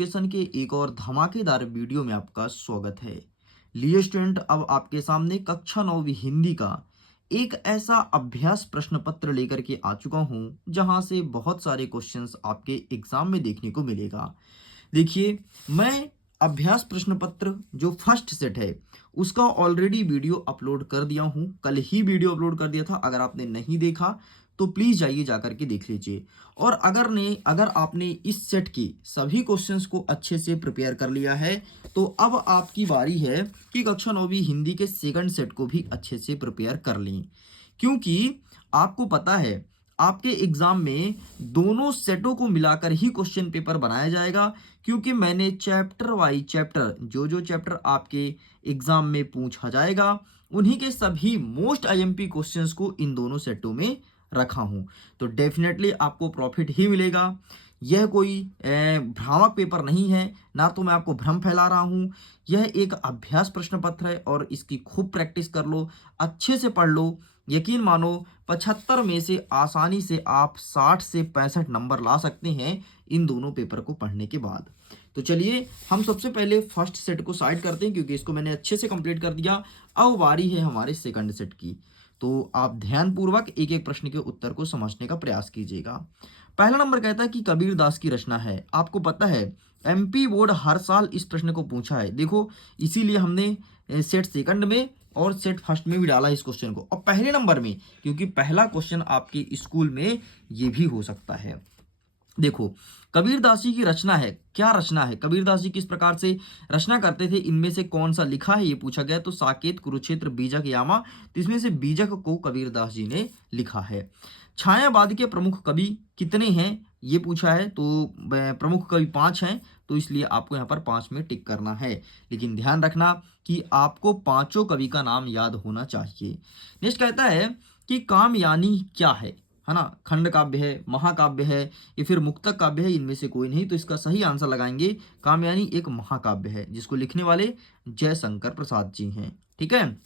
Education के एक और धमाकेदार वीडियो में आपका स्वागत है। लिए स्टूडेंट, अब आपके सामने कक्षा 9वीं हिंदी का एक ऐसा अभ्यास प्रश्न पत्र लेकर के आ चुका हूं जहां से बहुत सारे क्वेश्चंस आपके एग्जाम में देखने को मिलेगा। देखिए, मैं अभ्यास प्रश्न पत्र जो फर्स्ट सेट है उसका ऑलरेडी वीडियो अपलोड कर दिया हूं। कल ही वीडियो अपलोड कर दिया था। अगर आपने नहीं देखा तो प्लीज जाइए जाकर के देख लीजिए। और अगर आपने इस सेट की सभी क्वेश्चंस को अच्छे से प्रिपेयर कर लिया है तो अब आपकी बारी है कि कक्षा 9वीं हिंदी के सेकंड सेट को भी अच्छे से प्रिपेयर कर लें, क्योंकि आपको पता है आपके एग्जाम में दोनों सेटों को मिलाकर ही क्वेश्चन पेपर बनाया जाएगा। क्योंकि मैंने चैप्टर वाइज चैप्टर जो चैप्टर आपके एग्जाम में पूछा जाएगा उन्हीं के सभी मोस्ट आईएमपी क्वेश्चंस को इन दोनों सेटों में रखा हूं, तो डेफिनेटली आपको प्रॉफिट ही मिलेगा। यह कोई भ्रामक पेपर नहीं है, ना तो मैं आपको भ्रम फैला रहा हूं। यह एक अभ्यास प्रश्न पत्र है और इसकी खूब प्रैक्टिस कर लो, अच्छे से पढ़ लो। यकीन मानो 75 में से आसानी से आप 60 से 65 नंबर ला सकते हैं इन दोनों पेपर को पढ़ने के बाद। तो चलिए हम सबसे पहले फर्स्ट सेट को साइड करते हैं, क्योंकि इसको मैंने अच्छे से कंप्लीट कर दिया। अब बारी है हमारे सेकंड सेट की। तो आप ध्यानपूर्वक एक एक प्रश्न के उत्तर को समझने का प्रयास कीजिएगा। पहला नंबर कहता है कि कबीरदास की रचना है। आपको पता है एमपी बोर्ड हर साल इस प्रश्न को पूछा है। देखो, इसीलिए हमने सेट सेकंड में और सेट फर्स्ट में भी डाला इस क्वेश्चन को, और पहले नंबर में, क्योंकि पहला क्वेश्चन आपके स्कूल में ये भी हो सकता है। देखो, कबीरदास जी की रचना है। क्या रचना है? कबीरदास जी किस प्रकार से रचना करते थे, इनमें से कौन सा लिखा है, ये पूछा गया। तो साकेत, कुरुक्षेत्र, बीजक, यामा। तो इसमें से बीजक को कबीरदास जी ने लिखा है। छायावाद के प्रमुख कवि कितने हैं, ये पूछा है। तो प्रमुख कवि 5 हैं, तो इसलिए आपको यहाँ पर 5 में टिक करना है। लेकिन ध्यान रखना कि आपको पांचों कवि का नाम याद होना चाहिए। नेक्स्ट कहता है कि कामयानी क्या है ना? खंड काव्य है, महाकाव्य है, या फिर मुक्तक काव्य है? इनमें से कोई नहीं। तो इसका सही आंसर लगाएंगे, कामयानी एक महाकाव्य है जिसको लिखने वाले जयशंकर प्रसाद जी हैं। ठीक है।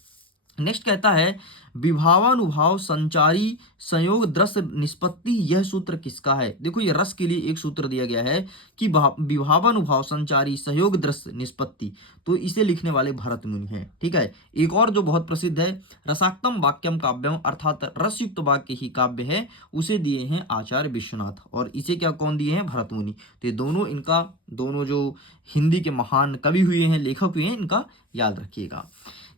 नेक्स्ट कहता है विभावानुभाव संचारी संयोग दृश्य निष्पत्ति, यह सूत्र किसका है? देखो, ये रस के लिए एक सूत्र दिया गया है कि विभावानुभाव संचारी सहयोग दृश्य निष्पत्ति, तो इसे लिखने वाले भरत मुनि हैं। ठीक है। एक और जो बहुत प्रसिद्ध है, रसाक्तम वाक्यम काव्यम, अर्थात रसयुक्त वाक्य ही काव्य है, उसे दिए हैं आचार्य विश्वनाथ, और इसे क्या कौन दिए हैं? भरत मुनि। तो ये दोनों जो हिंदी के महान कवि हुए हैं, लेखक हुए हैं, इनका याद रखिएगा।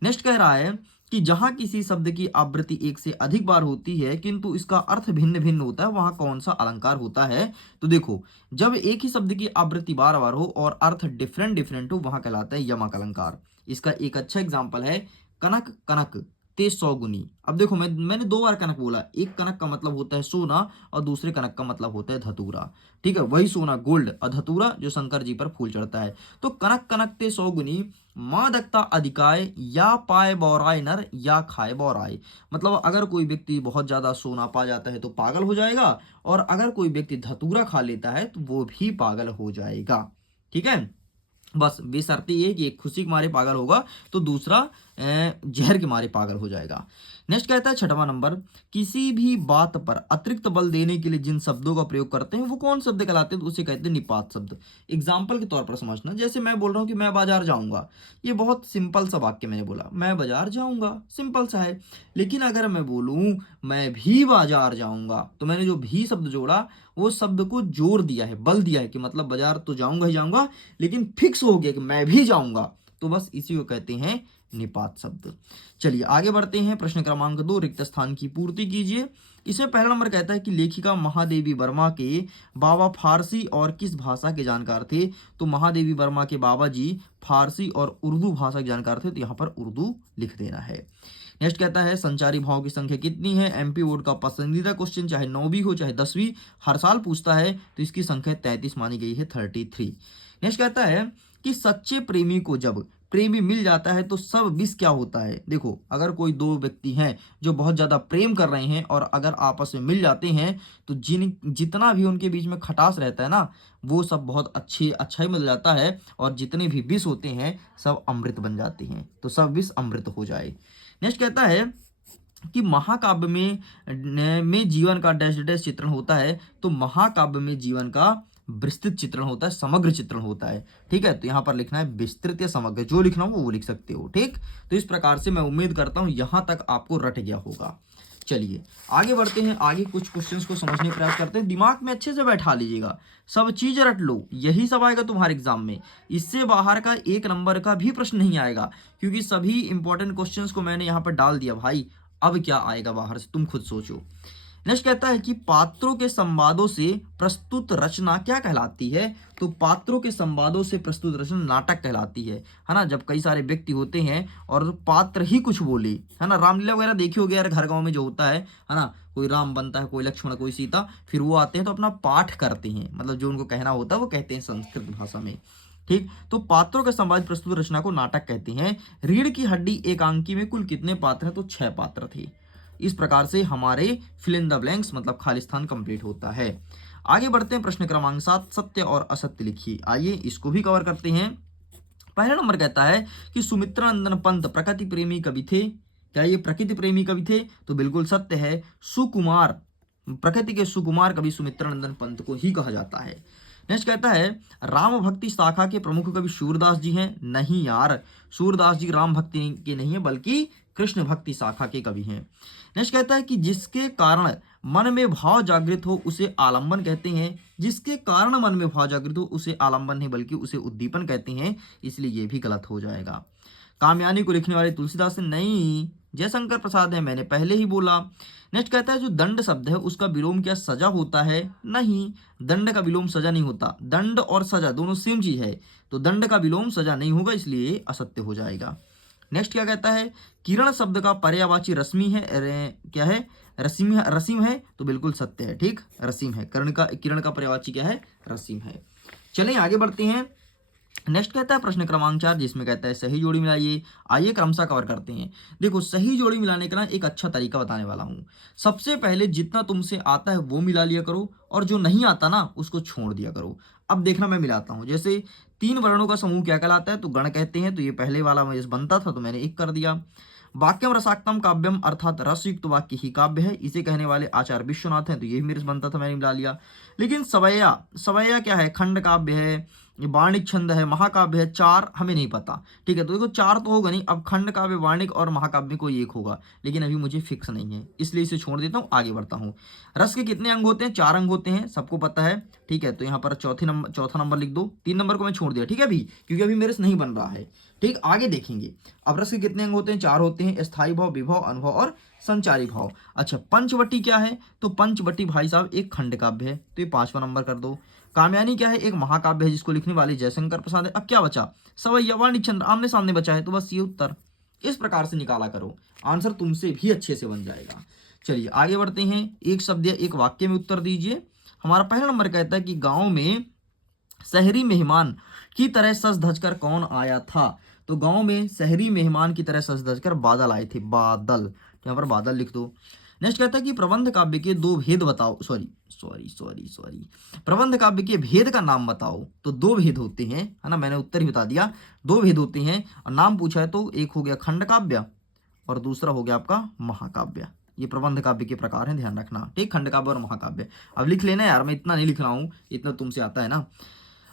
नेक्स्ट कह रहा है कि जहां किसी शब्द की आवृत्ति एक से अधिक बार होती है किंतु इसका अर्थ भिन्न भिन्न होता है, वहां कौन सा अलंकार होता है? तो देखो, जब एक ही शब्द की आवृत्ति बार बार हो और अर्थ डिफरेंट डिफरेंट हो, वहां कहलाता है यमक अलंकार। इसका एक अच्छा एग्जाम्पल है कनक कनक ते 100 गुनी। अब देखो, मैंने 2 बार कनक बोला। एक कनक का मतलब होता है सोना और दूसरे कनक का मतलब होता है धतूरा। ठीक है, वही सोना गोल्ड और धतूरा जो शंकर जी पर फूल चढ़ता है। तो कनक कनक ते 100 गुनी, मादकता अधिकाय, या पाए बौराय नर, या खाए बौराय। मतलब अगर कोई व्यक्ति बहुत ज्यादा सोना पा जाता है तो पागल हो जाएगा, और अगर कोई व्यक्ति धतूरा खा लेता है तो वो भी पागल हो जाएगा। ठीक है। बस बेशर्ते ये कि एक खुशी के मारे पागल होगा तो दूसरा जहर के मारे पागल हो जाएगा। नेक्स्ट कहता है छठवां नंबर, किसी भी बात पर अतिरिक्त बल देने के लिए जिन शब्दों का प्रयोग करते हैं वो कौन शब्द कहलाते हैं? तो उसे कहते हैं निपात शब्द। एग्जाम्पल के तौर पर समझना, जैसे मैं बोल रहा हूँ कि मैं बाजार जाऊंगा, ये बहुत सिंपल सा वाक्य मैंने बोला, मैं बाजार जाऊंगा, सिंपल सा है। लेकिन अगर मैं बोलूं मैं भी बाजार जाऊंगा, तो मैंने जो भी शब्द जोड़ा वो शब्द को जोर दिया है, बल दिया है, कि मतलब बाजार तो जाऊंगा ही जाऊंगा, लेकिन फिक्स हो गया कि मैं भी जाऊंगा। तो बस इसी को कहते हैं निपात शब्द। चलिए आगे बढ़ते हैं। प्रश्न क्रमांक 2, रिक्त स्थान की पूर्ति कीजिए। इसमें पहला नंबर कहता है कि लेखिका महादेवी वर्मा के बाबा फारसी और किस भाषा के जानकार थे? तो महादेवी वर्मा के बाबा जी फारसी और उर्दू भाषा के जानकार थे, तो यहाँ पर उर्दू लिख देना है। नेक्स्ट कहता है संचारी भाव की संख्या कितनी है? एमपी बोर्ड का पसंदीदा क्वेश्चन, चाहे 9वीं हो चाहे 10वीं, हर साल पूछता है, तो इसकी संख्या 33 मानी गई है, 33। नेक्स्ट कहता है कि सच्चे प्रेमी को जब प्रेमी मिल जाता है तो सब विष क्या होता है? देखो, अगर कोई दो व्यक्ति हैं जो बहुत ज्यादा प्रेम कर रहे हैं और अगर आपस में मिल जाते हैं तो जितना भी उनके बीच में खटास रहता है ना, वो सब बहुत अच्छा ही मिल जाता है, और जितने भी विष होते हैं सब अमृत बन जाते हैं। तो सब विष अमृत हो जाए। नेक्स्ट कहता है कि महाकाव्य में जीवन का डैश डैश चित्रण होता है। तो महाकाव्य में जीवन का विस्तृत चित्रण होता है, समग्र चित्रण होता है। ठीक है, तो यहाँ पर लिखना है विस्तृत या समग्र, जो लिखना हो वो लिख सकते हो। ठीक, तो इस प्रकार से मैं उम्मीद करता हूँ यहाँ तक आपको रट गया होगा। चलिए आगे बढ़ते हैं, आगे कुछ क्वेश्चंस को समझने का प्रयास करते हैं। दिमाग में अच्छे से बैठा लीजिएगा, सब चीज रट लो, यही सब आएगा तुम्हारे एग्जाम में। इससे बाहर का 1 नंबर का भी प्रश्न नहीं आएगा, क्योंकि सभी इंपॉर्टेंट क्वेश्चंस को मैंने यहाँ पर डाल दिया भाई। अब क्या आएगा बाहर से तुम खुद सोचो। नेक्स्ट कहता है कि पात्रों के संवादों से प्रस्तुत रचना क्या कहलाती है? तो पात्रों के संवादों से प्रस्तुत रचना नाटक कहलाती है ना। जब कई सारे व्यक्ति होते हैं और पात्र ही कुछ बोले, है ना, रामलीला वगैरह देखी होगी यार, घर गांव में जो होता है ना, कोई राम बनता है, कोई लक्ष्मण, कोई सीता, फिर वो आते हैं तो अपना पाठ करते हैं, मतलब जो उनको कहना होता है वो कहते हैं संस्कृत भाषा में। ठीक, तो पात्रों के संवाद प्रस्तुत रचना को नाटक कहते हैं। रीढ़ की हड्डी एकांकी में कुल कितने पात्र हैं? तो 6 पात्र थे। इस प्रकार से हमारे फिल इन द ब्लैंक्स मतलब खाली स्थान कंप्लीट होता है। आगे बढ़ते हैं, प्रश्न क्रमांक 7, सत्य और असत्य लिखिए। आइए इसको भी कवर करते हैं। पहला नंबर कहता है कि सुमित्रानंदन पंत प्रकृति प्रेमी कवि थे। क्या ये प्रकृति प्रेमी कवि थे? तो बिल्कुल सत्य है। सुकुमार, प्रकृति के सुकुमार कवि सुमित्रानंदन पंत को ही कहा जाता है। नेक्स्ट कहता है राम भक्ति शाखा के प्रमुख कवि सूरदास जी हैं। नहीं यार, सूरदास जी राम भक्ति के नहीं है, बल्कि कृष्ण भक्ति शाखा के कवि हैं। नेक्स्ट कहता है कि जिसके कारण मन में भाव जागृत हो उसे आलंबन कहते हैं। जिसके कारण मन में भाव जागृत हो उसे आलंबन नहीं बल्कि उसे उद्दीपन कहते हैं, इसलिए ये भी गलत हो जाएगा। कामयानी को लिखने वाले तुलसीदास नहीं, जयशंकर प्रसाद है, मैंने पहले ही बोला। नेक्स्ट कहता है जो दंड शब्द है उसका विलोम क्या सजा होता है? नहीं, दंड का विलोम सजा नहीं होता। दंड और सजा दोनों सेम चीज है, तो दंड का विलोम सजा नहीं होगा, इसलिए असत्य हो जाएगा। नेक्स्ट क्या कहता है किरण शब्द का पर्यायवाची रश्मि है। क्या है? रसीम है, रसीम है, तो बिल्कुल सत्य है। ठीक, रसीम है। किरण का पर्यायवाची क्या है? रसीम है। चलें आगे बढ़ते हैं। नेक्स्ट कहता है प्रश्न क्रमांक 4, जिसमें कहता है सही जोड़ी मिलाइए। आइए क्रमशः कवर करते हैं। देखो सही जोड़ी मिलाने का ना एक अच्छा तरीका बताने वाला हूँ। सबसे पहले जितना तुमसे आता है वो मिला लिया करो, और जो नहीं आता ना उसको छोड़ दिया करो। अब देखना मैं मिलाता हूँ। जैसे 3 वर्णों का समूह क्या कहलाता है? तो गण कहते हैं, तो ये पहले वाला मुझे बनता था तो मैंने 1 कर दिया। वाक्यम रसाक्तम काव्यम अर्थात रसयुक्त वाक्य ही काव्य है, इसे कहने वाले आचार्य विश्वनाथ हैं, तो ये भी मेरे से बनता था, मैंने मिला लिया। लेकिन सवैया, सवैया क्या है? खंड काव्य है, वार्णिक छंद है, महाकाव्य है, 4 हमें नहीं पता। ठीक है, तो देखो 4 तो होगा नहीं। अब खंड काव्य, वार्णिक और महाकाव्य में कोई एक होगा, लेकिन अभी मुझे फिक्स नहीं है, इसलिए इसे छोड़ देता हूँ, आगे बढ़ता हूँ। रस के कितने अंग होते हैं? 4 अंग होते हैं, सबको पता है। ठीक है, तो यहाँ पर चौथा नंबर लिख दो। 3 नंबर को मैं छोड़ दिया, ठीक है, अभी क्योंकि अभी मेरे से नहीं बन रहा है। ठीक, आगे देखेंगे। अब रस के कितने अंग होते हैं? 4 होते हैं, स्थायी भाव, विभव, अनुभव और संचारी भाव। अच्छा, पंचवटी क्या है? तो पंचवटी भाई साहब एक खंड काव्य है, तो ये 5वां नंबर कर दो। कामयानी क्या है? एक महाकाव्य है, जिसको लिखने वाले जयशंकर प्रसाद है। अब क्या बचा? सवैया, वाणिज्य छंद, आमने सामने बचा है, तो बस ये उत्तर इस प्रकार से निकाला करो, आंसर तुमसे भी अच्छे से बन जाएगा। चलिए आगे बढ़ते हैं। एक शब्द या एक वाक्य में उत्तर दीजिए। हमारा पहला नंबर कहता है कि गांव में शहरी मेहमान की तरह सज धज कर कौन आया था? तो गांव में शहरी मेहमान की तरह सज धज कर बादल आए थे, बादल, तो यहाँ पर बादल लिख दो। नेक्स्ट कहता है कि प्रबंध काव्य के 2 भेद बताओ। सॉरी, प्रबंध काव्य के भेद का नाम बताओ। तो 2 भेद होते हैं, है ना, मैंने उत्तर ही बता दिया। 2 भेद होते हैं और नाम पूछा है, तो एक हो गया खंड काव्य और दूसरा हो गया आपका महाकाव्य। ये प्रबंध काव्य के प्रकार हैं, ध्यान रखना। ठीक, खंड काव्य और महाकाव्य। अब लिख लेना यार, मैं इतना नहीं लिख रहा हूँ, इतना तुमसे आता है ना।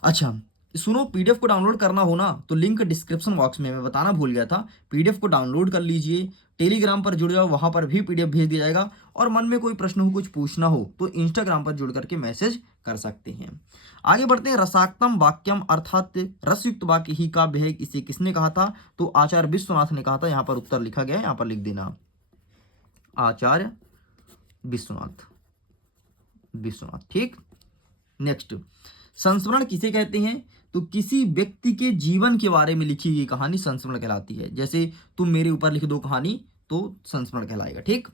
अच्छा सुनो, पीडीएफ को डाउनलोड करना हो ना तो लिंक डिस्क्रिप्शन बॉक्स में, मैं बताना भूल गया था, पीडीएफ को डाउनलोड कर लीजिए। टेलीग्राम पर जुड़ जाओ, वहां पर भी पीडीएफ भेज दिया जाएगा। और मन में कोई प्रश्न हो, कुछ पूछना हो तो इंस्टाग्राम पर जुड़ करके मैसेज कर सकते हैं। आगे बढ़ते हैं। रसाक्तम वाक्यम अर्थात रसयुक्त वाक्य ही काव्य है, इसे किसने कहा था? तो आचार्य विश्वनाथ ने कहा था। यहाँ पर उत्तर लिखा गया है, यहाँ पर लिख देना आचार्य विश्वनाथ। ठीक, नेक्स्ट संस्मरण किसे कहते हैं? तो किसी व्यक्ति के जीवन के बारे में लिखी गई कहानी संस्मरण कहलाती है। जैसे तुम मेरे ऊपर लिख दो कहानी, तो संस्मरण कहलाएगा। ठीक,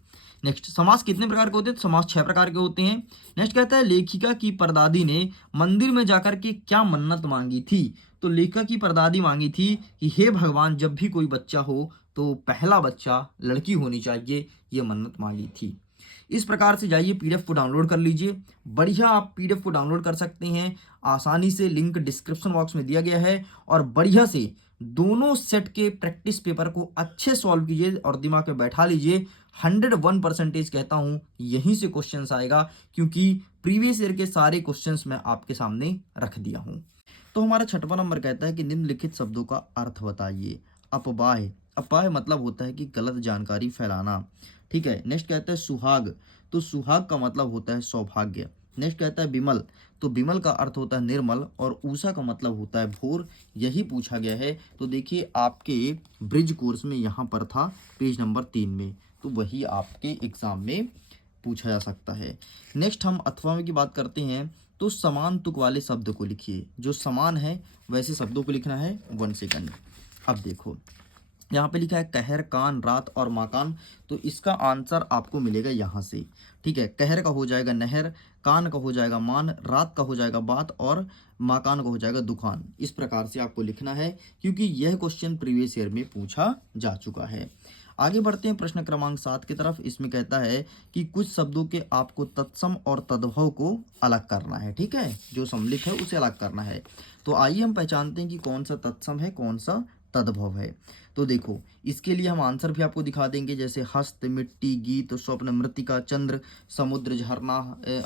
नेक्स्ट समास कितने प्रकार के होते हैं? तो समास 6 प्रकार के होते हैं। नेक्स्ट कहता है लेखिका की परदादी ने मंदिर में जाकर के क्या मन्नत मांगी थी? तो लेखिका की परदादी मांगी थी कि हे भगवान, जब भी कोई बच्चा हो तो पहला बच्चा लड़की होनी चाहिए, ये मन्नत मांगी थी। इस प्रकार से जाइए पीडीएफ को डाउनलोड कर लीजिए। बढ़िया आप पीडीएफ को डाउनलोड कर सकते हैं आसानी से, लिंक डिस्क्रिप्शन बॉक्स में दिया गया है। और बढ़िया से दोनों सेट के प्रैक्टिस पेपर को अच्छे सॉल्व कीजिए और दिमाग में बैठा लीजिए। 101% कहता हूं यहीं से क्वेश्चंस आएगा, क्योंकि प्रीवियस ईयर के सारे क्वेश्चंस मैं आपके सामने रख दिया हूं। तो हमारा छठवां नंबर कहता है कि निम्नलिखित शब्दों का अर्थ बताइए। अपवाह, अपवाह मतलब होता है कि गलत जानकारी फैलाना। ठीक है। नेक्स्ट कहता है सुहाग, तो सुहाग का मतलब होता है सौभाग्य। नेक्स्ट कहता है विमल, तो विमल का अर्थ होता है निर्मल। और ऊषा का मतलब होता है भोर। यही पूछा गया है। तो देखिए आपके ब्रिज कोर्स में यहाँ पर था पेज नंबर 3 में, तो वही आपके एग्जाम में पूछा जा सकता है। नेक्स्ट हम अथवा में की बात करते हैं। तो समान तुक वाले शब्द को लिखिए। जो समान है वैसे शब्दों को लिखना है। 1 सेकंड। अब देखो यहाँ पे लिखा है कहर, कान, रात और मकान। तो इसका आंसर आपको मिलेगा यहाँ से। ठीक है। कहर का हो जाएगा नहर, कान का हो जाएगा मान, रात का हो जाएगा बात और मकान का हो जाएगा दुकान। इस प्रकार से आपको लिखना है, क्योंकि यह क्वेश्चन प्रीवियस ईयर में पूछा जा चुका है। आगे बढ़ते हैं प्रश्न क्रमांक 7 की तरफ। इसमें कहता है कि कुछ शब्दों के आपको तत्सम और तद्भव को अलग करना है। ठीक है। जो सम्मिलित है उसे अलग करना है। तो आइए हम पहचानते हैं कि कौन सा तत्सम है, कौन सा तद्भव है। तो देखो इसके लिए हम आंसर भी आपको दिखा देंगे, जैसे हस्त, मिट्टी, गीत, स्वप्न, मृतिका, चंद्र, समुद्र, झरना,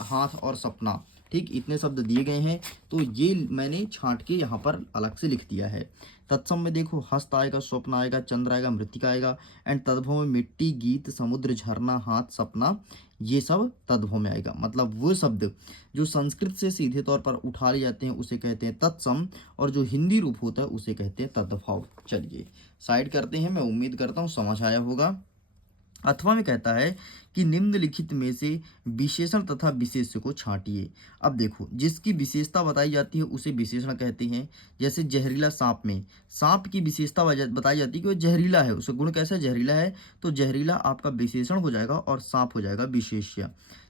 हाथ और सपना। ठीक, इतने शब्द दिए गए हैं। तो ये मैंने छांट के यहाँ पर अलग से लिख दिया है। तत्सम में देखो हस्त आएगा, स्वप्न आएगा, चंद्र आएगा, मृतिका आएगा। एंड तद्भव में मिट्टी, गीत, समुद्र, झरना, हाथ, सपना, ये सब तद्भव में आएगा। मतलब वो शब्द जो संस्कृत से सीधे तौर पर उठा लिए जाते हैं उसे कहते हैं तत्सम, और जो हिंदी रूप होता है उसे कहते हैं तद्भव। चलिए साइड करते हैं। मैं उम्मीद करता हूँ समझ आया होगा। अथवा में कहता है कि निम्नलिखित में से विशेषण तथा विशेष्य को छांटिए। अब देखो जिसकी विशेषता बताई जाती है उसे विशेषण कहते हैं। जैसे जहरीला सांप में सांप की विशेषता बताई जाती है कि वो जहरीला है, उसका गुण कैसा है, जहरीला है। तो जहरीला आपका विशेषण हो जाएगा और सांप हो जाएगा विशेष्य।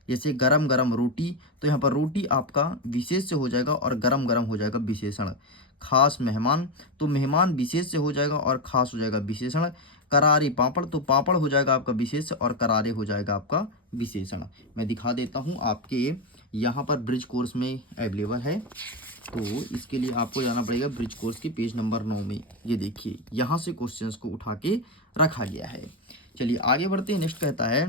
जैसे गरम गरम रोटी, तो यहाँ पर रोटी आपका विशेष्य हो जाएगा और गरम गरम हो जाएगा विशेषण। खास मेहमान, तो मेहमान विशेष्य हो जाएगा और खास हो जाएगा विशेषण। करारे पापड़, तो पापड़ हो जाएगा आपका विशेष और करारे हो जाएगा आपका विशेषण। मैं दिखा देता हूँ आपके यहाँ पर ब्रिज कोर्स में अवेलेबल है। तो इसके लिए आपको जाना पड़ेगा ब्रिज कोर्स के पेज नंबर 9 में। ये देखिए यहाँ से क्वेश्चंस को उठा के रखा गया है। चलिए आगे बढ़ते हैं। नेक्स्ट कहता है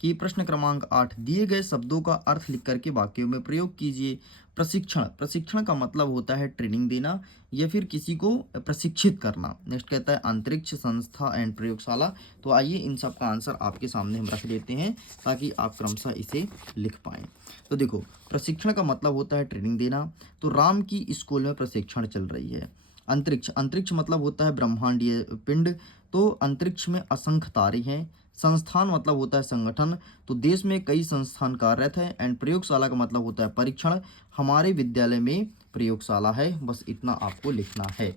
कि प्रश्न क्रमांक 8, दिए गए शब्दों का अर्थ लिख करके वाक्यों में प्रयोग कीजिए। प्रशिक्षण, प्रशिक्षण का मतलब होता है ट्रेनिंग देना या फिर किसी को प्रशिक्षित करना। नेक्स्ट कहता है अंतरिक्ष, संस्था एंड प्रयोगशाला। तो आइए इन सब का आंसर आपके सामने हम रख देते हैं ताकि आप क्रमशः इसे लिख पाएं। तो देखो प्रशिक्षण का मतलब होता है ट्रेनिंग देना। तो राम की स्कूल में प्रशिक्षण चल रही है। अंतरिक्ष, अंतरिक्ष मतलब होता है ब्रह्मांडीय पिंड। तो अंतरिक्ष में असंख्य तारे हैं। संस्थान मतलब होता है संगठन। तो देश में कई संस्थान कार्यरत है। एंड प्रयोगशाला का मतलब होता है परीक्षण। हमारे विद्यालय में प्रयोगशाला है। बस इतना आपको लिखना है।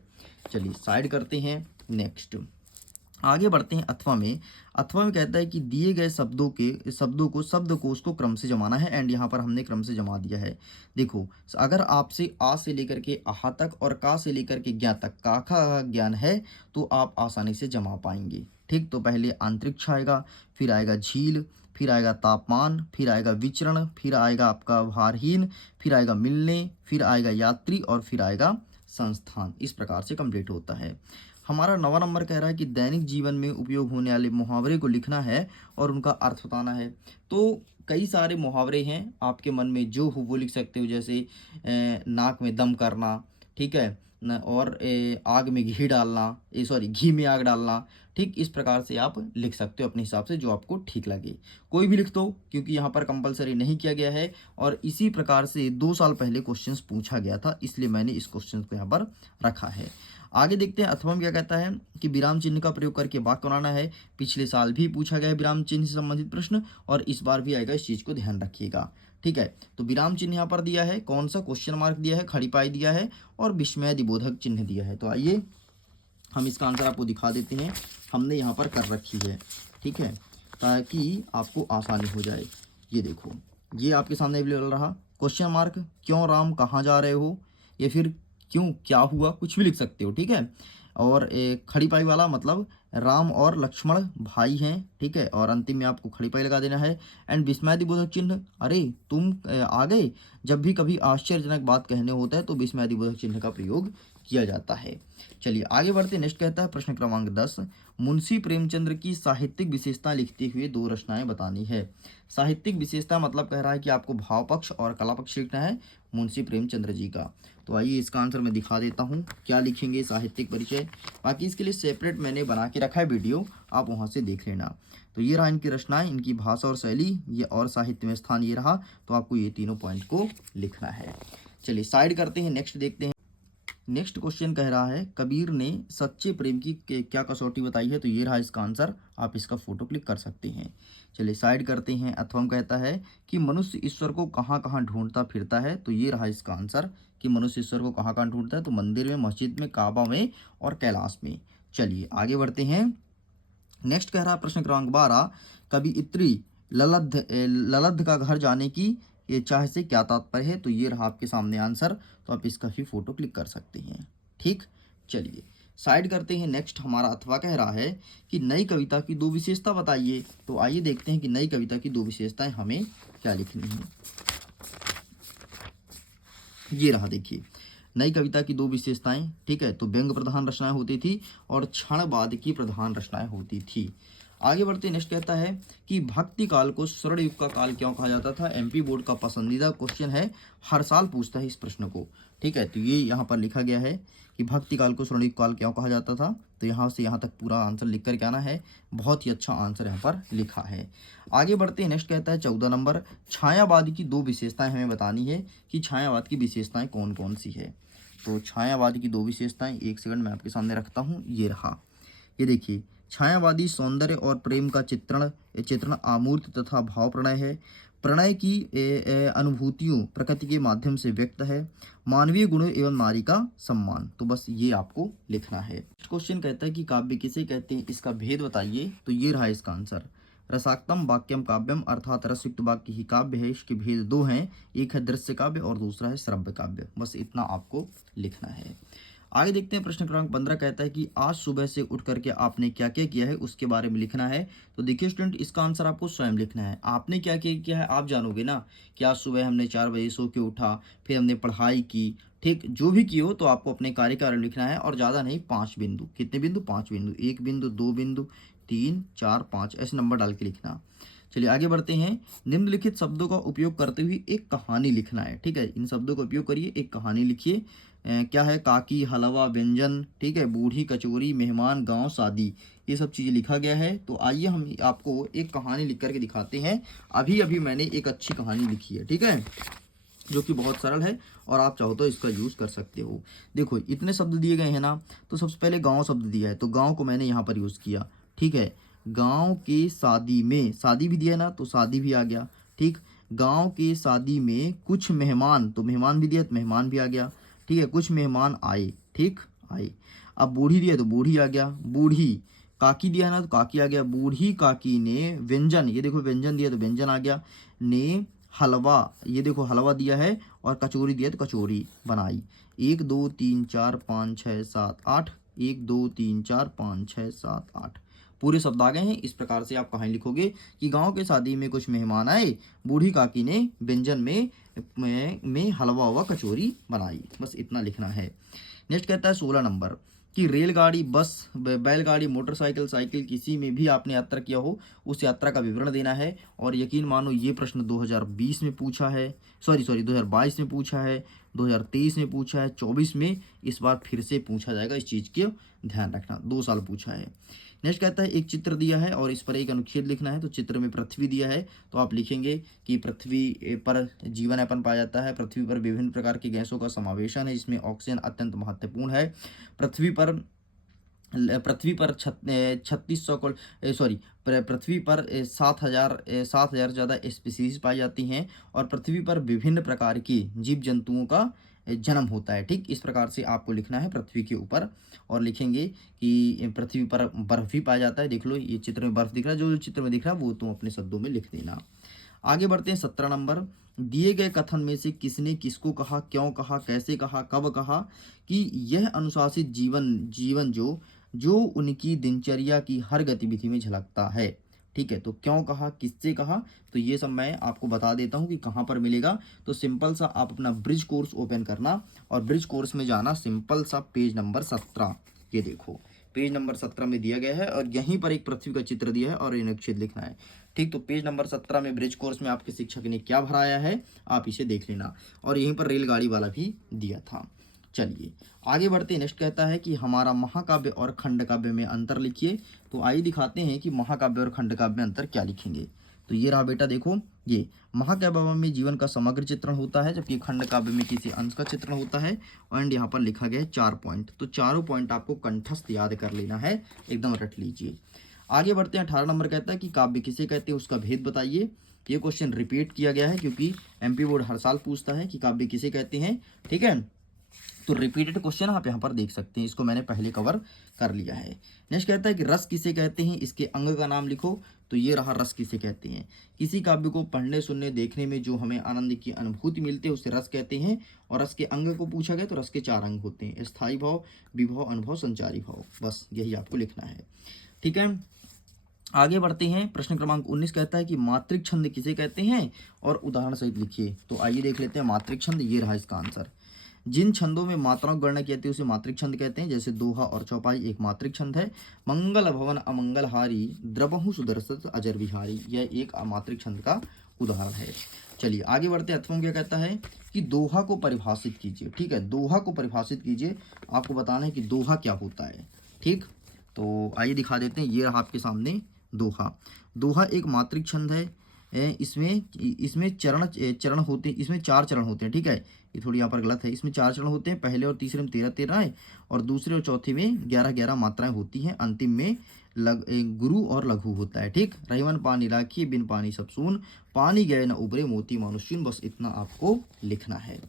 चलिए साइड करते हैं। नेक्स्ट आगे बढ़ते हैं अथवा में। अथवा में कहता है कि दिए गए शब्दों को शब्दकोश को क्रम से जमाना है। एंड यहाँ पर हमने क्रम से जमा दिया है। देखो अगर आपसे आ से लेकर के आहा तक और का से लेकर के ज्ञा तक का का ज्ञान है तो आप आसानी से जमा पाएंगे। ठीक, तो पहले अंतरिक्ष आएगा, फिर आएगा झील, फिर आएगा तापमान, फिर आएगा विचरण, फिर आएगा आपका भारहीन, फिर आएगा मिलने, फिर आएगा यात्री और फिर आएगा संस्थान। इस प्रकार से कंप्लीट होता है। हमारा 9वां नंबर कह रहा है कि दैनिक जीवन में उपयोग होने वाले मुहावरे को लिखना है और उनका अर्थ बताना है। तो कई सारे मुहावरे हैं, आपके मन में जो हो वो लिख सकते हो। जैसे नाक में दम करना, ठीक है और आग में घी डालना, घी में आग डालना। ठीक, इस प्रकार से आप लिख सकते हो अपने हिसाब से जो आपको ठीक लगे। कोई भी लिख दो क्योंकि यहाँ पर कंपलसरी नहीं किया गया है। और इसी प्रकार से 2 साल पहले क्वेश्चंस पूछा गया था, इसलिए मैंने इस क्वेश्चन को यहाँ पर रखा है। आगे देखते हैं अथवा में क्या कहता है कि विराम चिन्ह का प्रयोग करके वाक्य बनाना है। पिछले साल भी पूछा गया है विराम चिन्ह से संबंधित प्रश्न और इस बार भी आएगा, इस चीज को ध्यान रखिएगा। ठीक है, तो विराम चिन्ह यहाँ पर दिया है, कौन सा क्वेश्चन मार्क दिया है, खड़ी पाई दिया है और विस्मयदिबोधक चिन्ह दिया है। तो आइए हम इसका आंसर आपको दिखा देते हैं। हमने यहाँ पर कर रखी है, ठीक है, ताकि आपको आसानी हो जाए। ये देखो ये आपके सामने अवेलेबल रहा। क्वेश्चन मार्क, क्यों राम, कहाँ जा रहे हो, या फिर क्यों, क्या हुआ, कुछ भी लिख सकते हो। ठीक है, और खड़ी पाई वाला मतलब राम और लक्ष्मण भाई हैं, ठीक है। और अंतिम में आपको खड़ी पाई लगा देना है। एंड विस्मयादिबोधक चिन्ह, अरे तुम आ गए। जब भी कभी आश्चर्यजनक बात कहने होता है तो विस्मयादिबोधक चिन्ह का प्रयोग किया जाता है। चलिए आगे बढ़ते, नेक्स्ट कहता है प्रश्न क्रमांक 10, मुंशी प्रेमचंद्र की साहित्यिक विशेषता लिखते हुए 2 रचनाएं बतानी है। साहित्यिक विशेषता मतलब कह रहा है कि आपको भाव पक्ष और कला पक्ष लिखना है मुंशी प्रेमचंद्र जी का। तो आइए इसका आंसर मैं दिखा देता हूँ, क्या लिखेंगे साहित्यिक परिचय। बाकी इसके लिए सेपरेट मैंने बना के रखा है वीडियो, आप वहाँ से देख लेना। तो ये रहा इनकी रचनाएं, इनकी भाषा और शैली, ये और साहित्य में स्थान ये रहा। तो आपको ये तीनों पॉइंट को लिखना है। चलिए साइड करते हैं, नेक्स्ट देखते हैं। नेक्स्ट क्वेश्चन कह रहा है कबीर ने सच्चे प्रेम की क्या कसौटी बताई है। तो ये रहा इसका आंसर, आप इसका फोटो क्लिक कर सकते हैं। चलिए साइड करते हैं। अथवम कहता है कि मनुष्य ईश्वर को कहाँ कहाँ ढूंढता फिरता है। तो ये रहा इसका आंसर कि मनुष्य ईश्वर को कहाँ कहाँ ढूंढता है। तो मंदिर में, मस्जिद में, काबा में और कैलाश में। चलिए आगे बढ़ते हैं। नेक्स्ट कह रहा है प्रश्न क्रमांक 12, कवियत्री ललद्ध का घर जाने की ये चाह से क्या तात्पर्य है। तो ये रहा आपके सामने आंसर, तो आप इसका भी फोटो क्लिक कर सकते हैं। ठीक, चलिए साइड करते हैं। नेक्स्ट हमारा अथवा कह रहा है कि नई कविता की 2 विशेषता बताइए। तो आइए देखते हैं कि नई कविता की 2 विशेषताएं हमें क्या लिखनी है। ये रहा, देखिए नई कविता की 2 विशेषताएं, ठीक है। तो व्यंग प्रधान रचनाएं होती थी और क्षणवाद की प्रधान रचनाएं होती थी। आगे बढ़ते, नेक्स्ट कहता है कि भक्ति काल को स्वर्ण युग का काल क्यों कहा जाता था। एमपी बोर्ड का पसंदीदा क्वेश्चन है, हर साल पूछता है इस प्रश्न को, ठीक है। तो ये यहाँ पर लिखा गया है कि भक्ति काल को स्वर्ण युग काल क्यों कहा जाता था। तो यहाँ से यहाँ तक पूरा आंसर लिख कर के आना है। बहुत ही अच्छा आंसर यहाँ पर लिखा है। आगे बढ़ते हैं, नेक्स्ट कहता है 14 नंबर, छायावाद की 2 विशेषताएं हमें बतानी है कि छायावाद की विशेषताएं कौन कौन सी है। तो छायावाद की 2 विशेषताएं, एक सेकंड मैं आपके सामने रखता हूँ। ये रहा, ये देखिए, छायावादी सौंदर्य और प्रेम का चित्रण आमूर्त तथा भाव प्रणय है। प्रणय की अनुभूतियों प्रकृति के माध्यम से व्यक्त है। मानवीय गुणों एवं नारी का सम्मान। तो बस ये आपको लिखना है। क्वेश्चन कहता है कि काव्य किसे कहते हैं, इसका भेद बताइए। तो ये रहा इसका आंसर, रसाक्तम वाक्यम काव्यम, अर्थात रसयुक्त वाक्य ही काव्य है। इसके भेद 2 हैं, एक है दृश्य काव्य और दूसरा है श्रव्य काव्य। बस इतना आपको लिखना है। आगे देखते हैं प्रश्न क्रमांक 15 कहता है कि आज सुबह से उठ करके आपने क्या क्या किया है उसके बारे में लिखना है। तो देखिए स्टूडेंट, इसका आंसर आपको स्वयं लिखना है। आपने क्या क्या किया है आप जानोगे ना कि आज सुबह हमने 4 बजे सो के उठा, फिर हमने पढ़ाई की, ठीक, जो भी किए हो तो आपको अपने कार्य का लिखना है। और ज़्यादा नहीं, 5 बिंदु। कितने बिंदु? 5 बिंदु। 1 बिंदु, 2 बिंदु, 3, 4, 5 ऐसे नंबर डाल के लिखना। चलिए आगे बढ़ते हैं। निम्नलिखित शब्दों का उपयोग करते हुए एक कहानी लिखना है, ठीक है। इन शब्दों का उपयोग करिए, एक कहानी लिखिए। क्या है, काकी, हलवा, व्यंजन, ठीक है, बूढ़ी, कचौरी, मेहमान, गांव, शादी, ये सब चीज़ें लिखा गया है। तो आइए हम आपको एक कहानी लिख करके दिखाते हैं। अभी अभी मैंने एक अच्छी कहानी लिखी है, ठीक है, जो कि बहुत सरल है और आप चाहो तो इसका यूज़ कर सकते हो। देखो इतने शब्द दिए गए हैं ना, तो सबसे पहले गांव शब्द दिया है, तो गांव को मैंने यहाँ पर यूज़ किया, ठीक है। गांव के शादी में, शादी भी दिया है ना, तो शादी भी आ गया, ठीक। गांव के शादी में कुछ मेहमान, तो मेहमान भी दिया तो मेहमान भी आ गया, ठीक है। कुछ मेहमान आए, ठीक, आए। अब बूढ़ी दिया तो बूढ़ी आ गया, बूढ़ी। काकी दिया ना तो काकी आ गया, बूढ़ी काकी ने व्यंजन, ये देखो व्यंजन दिया तो व्यंजन आ गया। ने हलवा, ये देखो हलवा दिया है, और कचौरी दिया तो कचौरी बनाई। 1 2 3 4 5 6 7 8, 1 2 3 4 5 6 7 8 पूरे शब्द आ गए हैं। इस प्रकार से आप कहानी लिखोगे कि गांव के शादी में कुछ मेहमान आए, बूढ़ी काकी ने व्यंजन में हलवा व कचौरी बनाई। बस इतना लिखना है। नेक्स्ट कहता है 16 नंबर कि रेलगाड़ी, बस, बैलगाड़ी, मोटरसाइकिल, साइकिल, किसी में भी आपने यात्रा किया हो उस यात्रा का विवरण देना है। और यकीन मानो ये प्रश्न 2020 में पूछा है, सॉरी 2022 में पूछा है, 2023 में पूछा है, 24 में इस बार फिर से पूछा जाएगा। इस चीज़ के ध्यान रखना, 2 साल पूछा है। नेक्स्ट कहता है एक चित्र दिया है और इस पर एक अनुच्छेद लिखना है। तो चित्र में पृथ्वी दिया है, तो आप लिखेंगे कि पृथ्वी पर जीवन यापन पाया जाता है। पृथ्वी पर विभिन्न प्रकार की गैसों का समावेशन है, जिसमें ऑक्सीजन अत्यंत महत्वपूर्ण है। पृथ्वी पर 3600 सॉरी पृथ्वी पर 7,000 ज़्यादा स्पीसीज पाई जाती हैं। और पृथ्वी पर विभिन्न प्रकार के जीव जंतुओं का जन्म होता है, ठीक। इस प्रकार से आपको लिखना है पृथ्वी के ऊपर। और लिखेंगे कि पृथ्वी पर बर्फ़ भी पाया जाता है। देख लो ये चित्र में बर्फ़ दिख रहा है, जो चित्र में दिख रहा है वो तुम अपने शब्दों में लिख देना। आगे बढ़ते हैं 17 नंबर। दिए गए कथन में से किसने किसको कहा, क्यों कहा, कैसे कहा, कब कहा कि यह अनुशासित जीवन जीवन जो जो उनकी दिनचर्या की हर गतिविधि में झलकता है। ठीक है, तो क्यों कहा, किससे कहा, तो ये सब मैं आपको बता देता हूँ कि कहाँ पर मिलेगा। तो सिंपल सा आप अपना ब्रिज कोर्स ओपन करना और ब्रिज कोर्स में जाना, सिंपल सा पेज नंबर 17, ये देखो पेज नंबर 17 में दिया गया है और यहीं पर एक पृथ्वी का चित्र दिया है और अनुच्छेद लिखना है। ठीक, तो पेज नंबर 17 में ब्रिज कोर्स में आपके शिक्षक ने क्या भराया है आप इसे देख लेना, और यहीं पर रेलगाड़ी वाला भी दिया था। चलिए आगे बढ़ते हैं। नेक्स्ट कहता है कि हमारा महाकाव्य और खंड काव्य में अंतर लिखिए। तो आइए दिखाते हैं कि महाकाव्य और खंड काव्य में अंतर क्या लिखेंगे। तो ये रहा बेटा, देखो ये महाकाव्य में जीवन का समग्र चित्रण होता है, जबकि खंड काव्य में किसी अंश का चित्रण होता है। एंड यहाँ पर लिखा गया है 4 पॉइंट, तो चारों पॉइंट आपको कंठस्थ याद कर लेना है, एकदम रट लीजिए। आगे बढ़ते हैं। 18 नंबर कहता है कि काव्य किसे कहते हैं, उसका भेद बताइए। ये क्वेश्चन रिपीट किया गया है क्योंकि एमपी बोर्ड हर साल पूछता है कि काव्य किसे कहते हैं। ठीक है, तो रिपीटेड क्वेश्चन आप यहाँ पर देख सकते हैं, इसको मैंने पहले कवर कर लिया है। नेक्स्ट कहता है कि रस किसे कहते हैं, इसके अंग का नाम लिखो। तो ये रहा रस किसे कहते हैं। किसी काव्य को पढ़ने, सुनने, देखने में जो हमें आनंद की अनुभूति मिलती है उसे रस कहते हैं। और रस के अंग को पूछा गया तो रस के 4 अंग होते हैं, स्थायी भाव, विभव, अनुभव, संचारी भाव। बस यही आपको लिखना है। ठीक है, आगे बढ़ते हैं। प्रश्न क्रमांक 19 कहता है कि मात्रिक छंद किसे कहते हैं और उदाहरण सहित लिखिए। तो आइए देख लेते हैं मात्रिक छंद, ये रहा इसका आंसर। जिन छंदों में मात्राओं की गणना की जाती है उसे मात्रिक छंद कहते हैं। जैसे दोहा और चौपाई एक मात्रिक छंद है। मंगल भवन अमंगलहारी, द्रवहु सुदर्शन अजर बिहारी, यह एक अमात्रिक छंद का उदाहरण है। चलिए आगे बढ़ते हैं। अथवा क्या कहता है कि दोहा को परिभाषित कीजिए। ठीक है, दोहा को परिभाषित कीजिए, आपको बताना है कि दोहा क्या होता है। ठीक, तो आइए दिखा देते हैं। ये रहा आपके सामने दोहा। दोहा एक मात्रिक छंद है। इसमें इसमें चरण होते हैं, इसमें 4 चरण होते हैं। ठीक है, ये थोड़ी यहाँ पर गलत है, इसमें 4 चरण होते हैं। पहले और तीसरे में 13-13 है और दूसरे और चौथे में 11-11 मात्राएं होती हैं। अंतिम में गुरु और लघु होता है। ठीक, रहीवन पानी राखी, बिन पानी सब सून, पानी गए न उबरे, मोती मानुष्यन, बस इतना आपको लिखना है।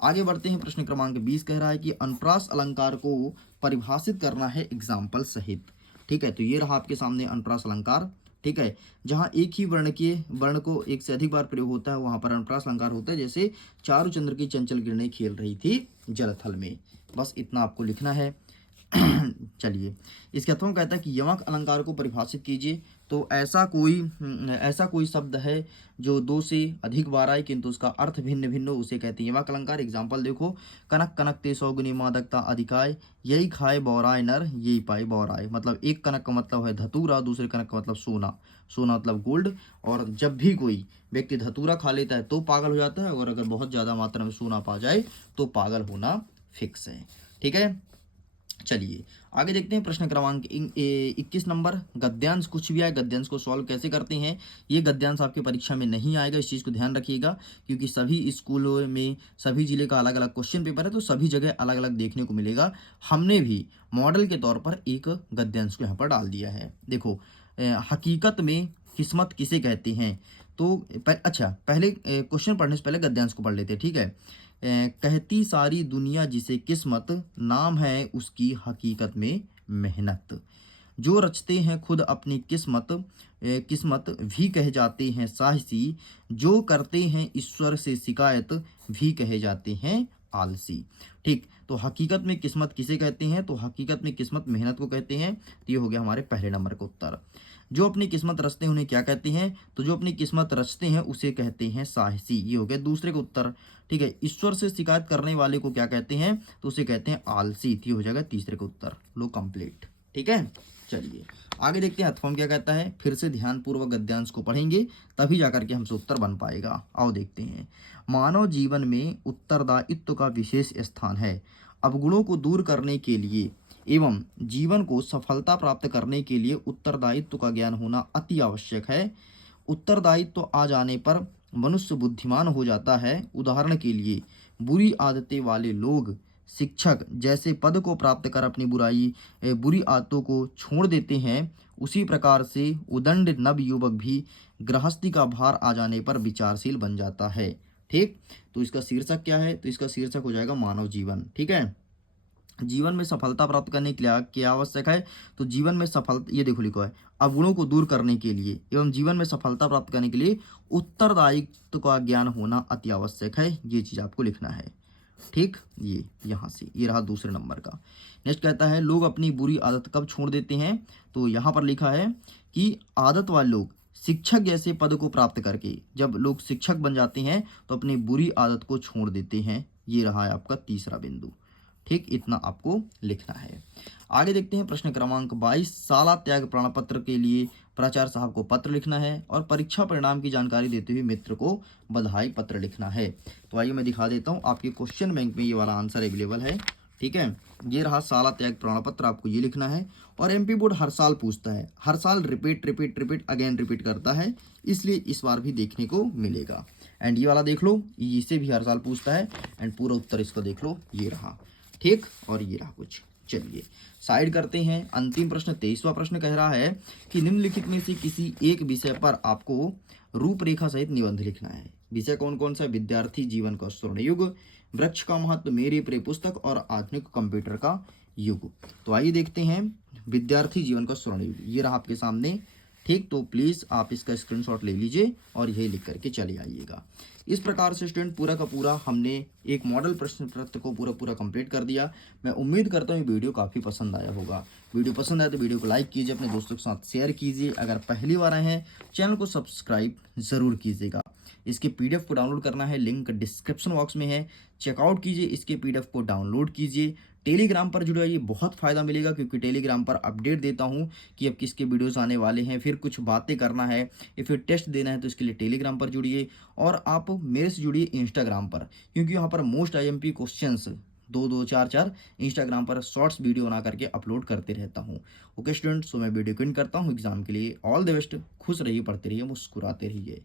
आगे बढ़ते हैं। प्रश्न क्रमांक 20 कह रहा है कि अनुप्रास अलंकार को परिभाषित करना है एग्जाम्पल सहित। ठीक है, तो ये रहा आपके सामने अनुप्रास अलंकार। ठीक है, जहाँ एक ही वर्ण को एक से अधिक बार प्रयोग होता है वहां पर अनुप्रास अलंकार होता है। जैसे चारु चंद्र की चंचल किरणें खेल रही थी जलथल में, बस इतना आपको लिखना है। चलिए, इसके अर्थों कहता है कि यमक अलंकार को परिभाषित कीजिए। तो ऐसा कोई शब्द है जो 2 से अधिक बार आए किंतु उसका अर्थ भिन्न भिन्न हो, उसे कहते हैं यमक अलंकार। एग्जाम्पल देखो, कनक कनकते सौगुनी मादकता अधिकाय, यही खाए बौराय नर, यही पाए बौराय। मतलब एक कनक का मतलब है धतूरा, दूसरे कनक का मतलब सोना, सोना मतलब गोल्ड। और जब भी कोई व्यक्ति धतूरा खा लेता है तो पागल हो जाता है, और अगर बहुत ज़्यादा मात्रा में सोना पा जाए तो पागल होना फिक्स है। ठीक है, चलिए आगे देखते हैं। प्रश्न क्रमांक 21 नंबर, गद्यांश कुछ भी आए, गद्यांश को सॉल्व कैसे करते हैं। ये गद्यांश आपकी परीक्षा में नहीं आएगा, इस चीज़ को ध्यान रखिएगा, क्योंकि सभी स्कूलों में सभी जिले का अलग अलग क्वेश्चन पेपर है, तो सभी जगह अलग अलग देखने को मिलेगा। हमने भी मॉडल के तौर पर एक गद्यांश को यहाँ पर डाल दिया है। देखो, हकीकत में किस्मत किसे कहते हैं। तो अच्छा, पहले क्वेश्चन पढ़ने से पहले गद्यांश को पढ़ लेते हैं। ठीक है, कहती सारी दुनिया जिसे किस्मत, नाम है उसकी हकीकत में मेहनत। जो रचते हैं खुद अपनी किस्मत भी कहे जाते हैं साहसी। जो करते हैं ईश्वर से शिकायत भी कहे जाते हैं आलसी। ठीक, तो हकीकत में किस्मत किसे कहते हैं, तो हकीकत में किस्मत मेहनत को कहते हैं। तो ये हो गया हमारे पहले नंबर का उत्तर। जो अपनी किस्मत रचते हैं उन्हें क्या कहते हैं, तो जो अपनी किस्मत रचते हैं उसे कहते हैं साहसी। ये हो गया दूसरे का उत्तर। ठीक है, ईश्वर से शिकायत करने वाले को क्या कहते हैं, तो उसे कहते हैं आलसी। ये हो जाएगा तीसरे का उत्तर। लो कंप्लीट। ठीक है, चलिए आगे देखते हैं। अथवा क्या कहता है, फिर से ध्यानपूर्वक गद्यांश को पढ़ेंगे तभी जाकर के हमसे उत्तर बन पाएगा। आओ देखते हैं। मानव जीवन में उत्तरदायित्व का विशेष स्थान है। अवगुणों को दूर करने के लिए एवं जीवन को सफलता प्राप्त करने के लिए उत्तरदायित्व का ज्ञान होना अति आवश्यक है। उत्तरदायित्व आ जाने पर मनुष्य बुद्धिमान हो जाता है। उदाहरण के लिए, बुरी आदतें वाले लोग शिक्षक जैसे पद को प्राप्त कर अपनी बुरी आदतों को छोड़ देते हैं, उसी प्रकार से उदंड नव युवक भी गृहस्थी का भार आ जाने पर विचारशील बन जाता है। ठीक, तो इसका शीर्षक क्या है, तो इसका शीर्षक हो जाएगा मानव जीवन। ठीक है, जीवन में सफलता प्राप्त करने के लिए क्या आवश्यक है? तो जीवन में सफल ये देखो लिखा है, अवगुणों को दूर करने के लिए एवं जीवन में सफलता प्राप्त करने के लिए उत्तरदायित्व का ज्ञान होना अति आवश्यक है। ये चीज़ आपको लिखना है। ठीक, ये यहाँ से ये रहा दूसरे नंबर का। नेक्स्ट कहता है लोग अपनी बुरी आदत कब छोड़ देते हैं? तो यहाँ पर लिखा है कि आदत वाले लोग शिक्षक जैसे पद को प्राप्त करके, जब लोग शिक्षक बन जाते हैं तो अपनी बुरी आदत को छोड़ देते हैं। ये रहा है आपका तीसरा बिंदु। ठीक, इतना आपको लिखना है। आगे देखते हैं प्रश्न क्रमांक 22। शाला त्याग प्रमाण पत्र के लिए प्राचार्य साहब को पत्र लिखना है और परीक्षा परिणाम की जानकारी देते हुए मित्र को बधाई पत्र लिखना है। तो आइए मैं दिखा देता हूँ, आपके क्वेश्चन बैंक में ये वाला आंसर अवेलेबल है। ठीक है, ये रहा शाला त्याग प्रमाण पत्र, आपको ये लिखना है। और एमपी बोर्ड हर साल पूछता है, हर साल repeat repeat repeat again repeat करता है, इसलिए इस बार भी देखने को मिलेगा। एंड ये वाला देख लो, इसे भी हर साल पूछता है। एंड पूरा उत्तर इसको देख लो, ये रहा। ठीक, और ये रहा कुछ। चलिए साइड करते हैं। अंतिम प्रश्न 23वां प्रश्न कह रहा है कि निम्नलिखित में से किसी एक विषय पर आपको रूपरेखा सहित निबंध लिखना है। विषय कौन कौन सा? विद्यार्थी जीवन का स्वर्ण युग, वृक्ष का महत्व, मेरी प्रिय पुस्तक और आधुनिक कंप्यूटर का युग। तो आइए देखते हैं विद्यार्थी जीवन का स्वर्ण युग, ये रहा आपके सामने। ठीक, तो प्लीज़ आप इसका स्क्रीनशॉट ले लीजिए और यही लिख करके चले आइएगा। इस प्रकार से स्टूडेंट पूरा का पूरा हमने एक मॉडल प्रश्न पत्र को पूरा कंप्लीट कर दिया। मैं उम्मीद करता हूँ वीडियो काफ़ी पसंद आया होगा। वीडियो पसंद आया तो वीडियो को लाइक कीजिए, अपने दोस्तों के साथ शेयर कीजिए। अगर पहली बार आए हैं चैनल को सब्सक्राइब ज़रूर कीजिएगा। इसके पीडीएफ को डाउनलोड करना है, लिंक डिस्क्रिप्शन बॉक्स में है, चेकआउट कीजिए। इसके पीडीएफ को डाउनलोड कीजिए। टेलीग्राम पर जुड़े ये बहुत फ़ायदा मिलेगा, क्योंकि टेलीग्राम पर अपडेट देता हूँ कि अब किसके वीडियोस आने वाले हैं। फिर कुछ बातें करना है या फिर टेस्ट देना है तो इसके लिए टेलीग्राम पर जुड़िए। और आप मेरे से जुड़िए इंस्टाग्राम पर, क्योंकि यहाँ पर मोस्ट आईएमपी क्वेश्चंस 2-2, 4-4 इंस्टाग्राम पर शॉर्ट्स वीडियो बना करके अपलोड करते रहता हूँ। ओके स्टूडेंट्स, सो मैं वीडियो क्विट करता हूँ एग्जाम के लिए। ऑल द बेस्ट, खुश रहिए, पढ़ते रहिए, मुस्कुराते रहिए।